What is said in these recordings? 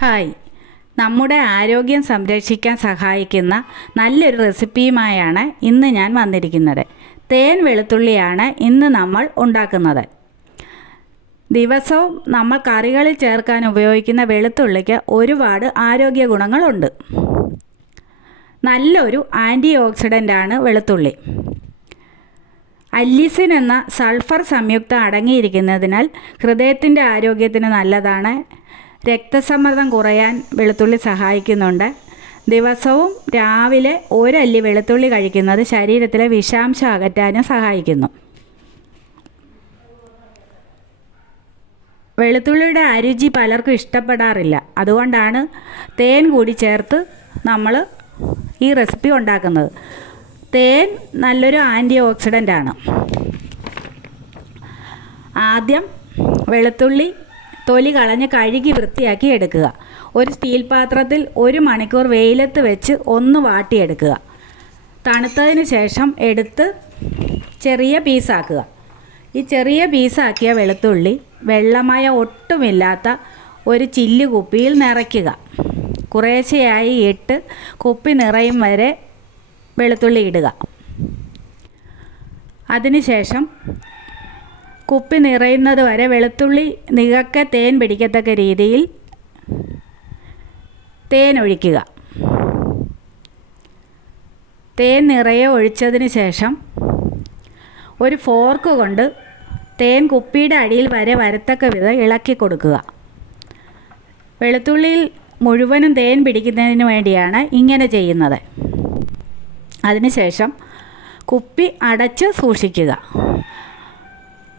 Hi. നമ്മുടെ ആരോഗ്യം സംരക്ഷിക്കാൻ സഹായിക്കുന്ന നല്ലൊരു റെസിപ്പിയുമായാണ് ഇന്ന് ഞാൻ വന്നിരിക്കുന്നത്. തേൻ വെളുത്തുള്ളിയാണ് ഇന്ന് നമ്മൾ ഉണ്ടാക്കുന്നത്. ദിവസവും നമ്മൾ കറികളിൽ ചേർക്കാൻ ഉപയോഗിക്കുന്ന വെളുത്തുള്ളിക്ക് ഒരുപാട് ആരോഗ്യ ഗുണങ്ങളുണ്ട്. നല്ലൊരു ആന്റി ഓക്സിഡന്റാണ് വെളുത്തുള്ളി. അല്ലിസിൻ എന്ന സൾഫർ സംയുക്തം അടങ്ങിയിരിക്കുന്നതിനാൽ ഹൃദയത്തിന്റെ ആരോഗ്യത്തിന് നല്ലതാണ്. രക്തസമ്മർദ്ദം കുറയാൻ വെളുത്തുള്ളി സഹായിക്കുന്നുണ്ട്. ദിവസവും രാവിലെ ഒരല്ലി വെളുത്തുള്ളി കഴിക്കുന്നത് ശരീരത്തിലെ വിഷാംശം അകറ്റാനും സഹായിക്കുന്നു. വെളുത്തുള്ളിയുടെ അരുചി പലർക്കും ഇഷ്ടപ്പെടാറില്ല. അതുകൊണ്ടാണ് തേൻ കൂടി ചേർത്ത് നമ്മൾ ഈ റെസിപ്പി ഉണ്ടാക്കുന്നത്. തേൻ നല്ലൊരു ആന്റി ഓക്സിഡന്റ് ആണ്. ആദ്യം വെളുത്തുള്ളി തൊലി കളഞ്ഞ് കഴുകി വൃത്തിയാക്കി എടുക്കുക. ഒരു സ്റ്റീൽ പാത്രത്തിൽ ഒരു മണിക്കൂർ വെയിലത്ത് വെച്ച് ഒന്ന് വാട്ടിയെടുക്കുക. തണുത്തതിന് ശേഷം എടുത്ത് ചെറിയ പീസാക്കുക. ഈ ചെറിയ പീസാക്കിയ വെളുത്തുള്ളി വെള്ളമായ ഒട്ടുമില്ലാത്ത ഒരു ചില്ല് കുപ്പിയിൽ നിറയ്ക്കുക. കുറേശ്ശെയായി ഇട്ട് കുപ്പി നിറയും വരെ വെളുത്തുള്ളി ഇടുക. അതിനുശേഷം കുപ്പി നിറയുന്നത് വരെ വെളുത്തുള്ളി നികക്കെ തേൻ പിടിക്കത്തക്ക രീതിയിൽ തേൻ ഒഴിക്കുക. തേൻ നിറയെ ഒഴിച്ചതിന് ശേഷം ഒരു ഫോർക്ക് കൊണ്ട് തേൻ കുപ്പിയുടെ അടിയിൽ വരെ വരത്തക്ക വിധം ഇളക്കി കൊടുക്കുക. വെളുത്തുള്ളിയിൽ മുഴുവനും തേൻ പിടിക്കുന്നതിന് വേണ്ടിയാണ് ഇങ്ങനെ ചെയ്യുന്നത്. അതിനുശേഷം കുപ്പി അടച്ച് സൂക്ഷിക്കുക.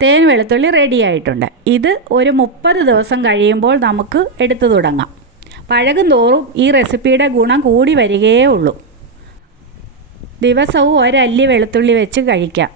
തേൻ വെളുത്തുള്ളി റെഡി ആയിട്ടുണ്ട്. ഇത് ഒരു മുപ്പത് ദിവസം കഴിയുമ്പോൾ നമുക്ക് എടുത്തു തുടങ്ങാം. പഴകും തോറും ഈ റെസിപ്പിയുടെ ഗുണം കൂടി വരികയേ ഉള്ളൂ. ദിവസവും ഒരല്ലി വെളുത്തുള്ളി വെച്ച് കഴിക്കാം.